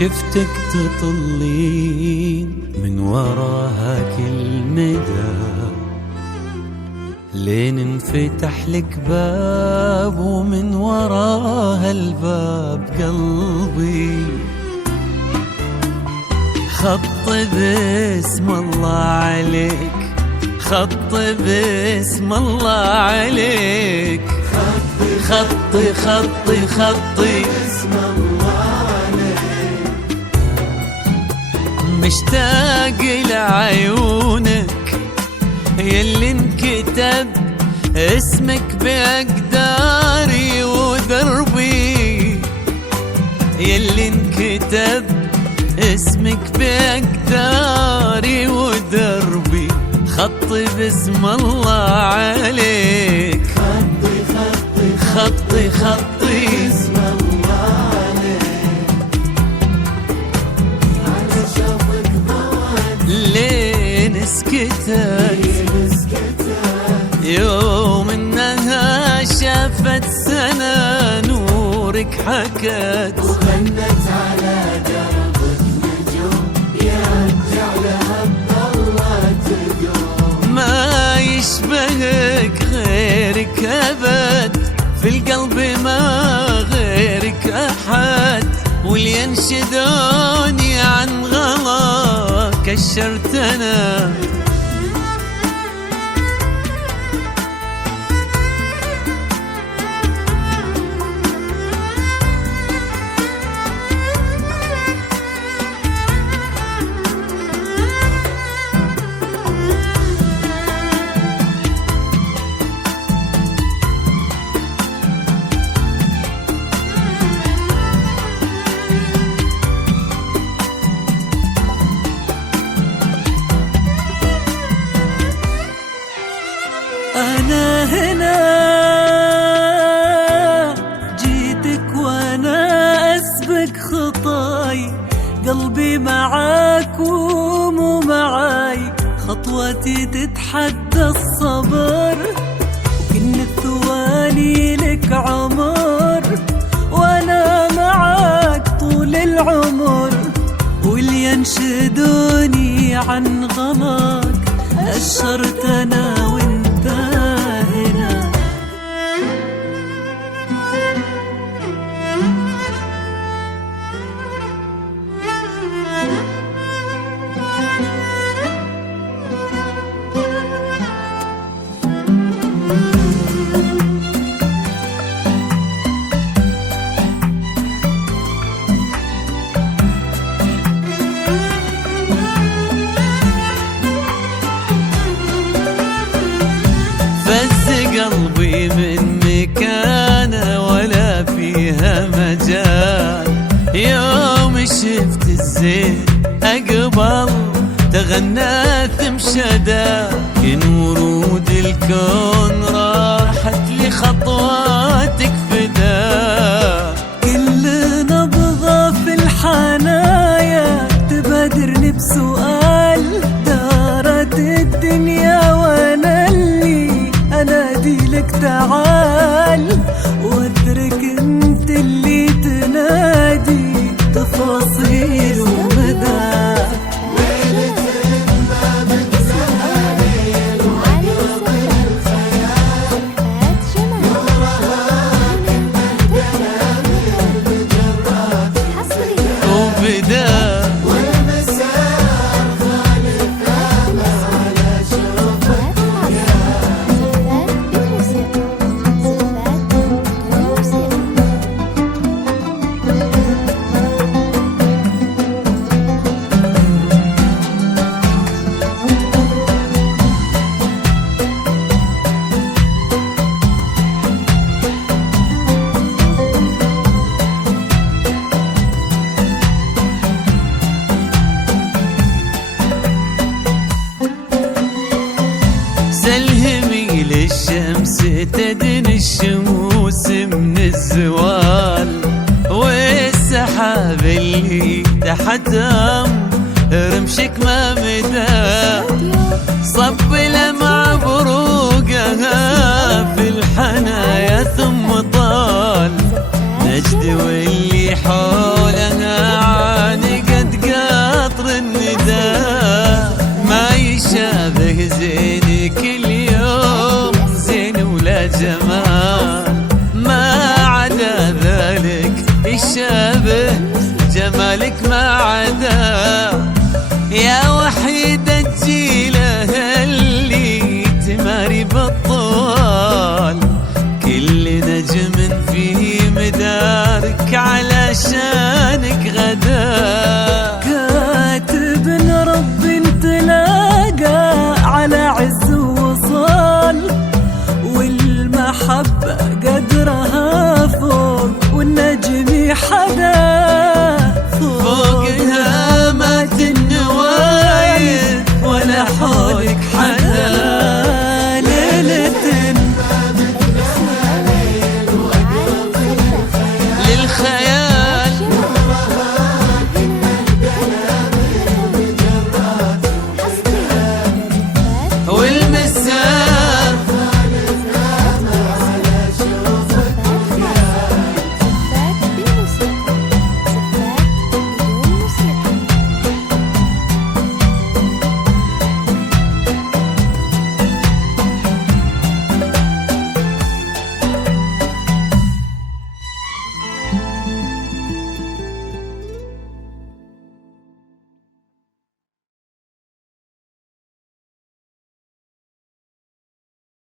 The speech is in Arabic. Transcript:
شفتك تطلين من وراها كل مدى، لين انفتح لك باب ومن وراها الباب قلبي خط باسم الله عليك، خط باسم الله عليك، خطي خطي خطي باسم الله عليك. مشتاق لعيونك يلي انكتب اسمك بأقداري ودربي، يلي انكتب اسمك بأقداري ودربي، خطي باسم الله عليك، خطي خطي باسم الله عليك. على شوقك ضوت لين سكتت يوم انها شافت سنة نورك حكت وغنت على دربك نجوم يرجع لها الضلة تدوم. ما يشبهك غيرك أبد، في القلب ما غيرك أحد، واللي ينشدوني عن غلا كشرت أنا. أنا هنا جيتك وأنا أسبق خطاي، قلبي معاك ومو معاي، خطوتي تتحدى الصبر، وكل الثواني لك عمر، وأنا معاك طول العمر، واللي ينشدوني عن غلاك أشرت أنا وانت هنا. قلبي من مكانه ولا فيها مجال، يوم شفت الزين أقبل تغنى مشدى، كن ورود الكون راحت لخطواتك فدا، كل نبضة في الحنايا تبادرني بسؤال، دارت الدنيا وانا اللي انادي لك تعال، واترك انت اللي تنادي تفاصيل ومدى. سلهمي للشمس تدني الشموس من الزوال، والسحاب اللي تحتهم رمشك ما مدى،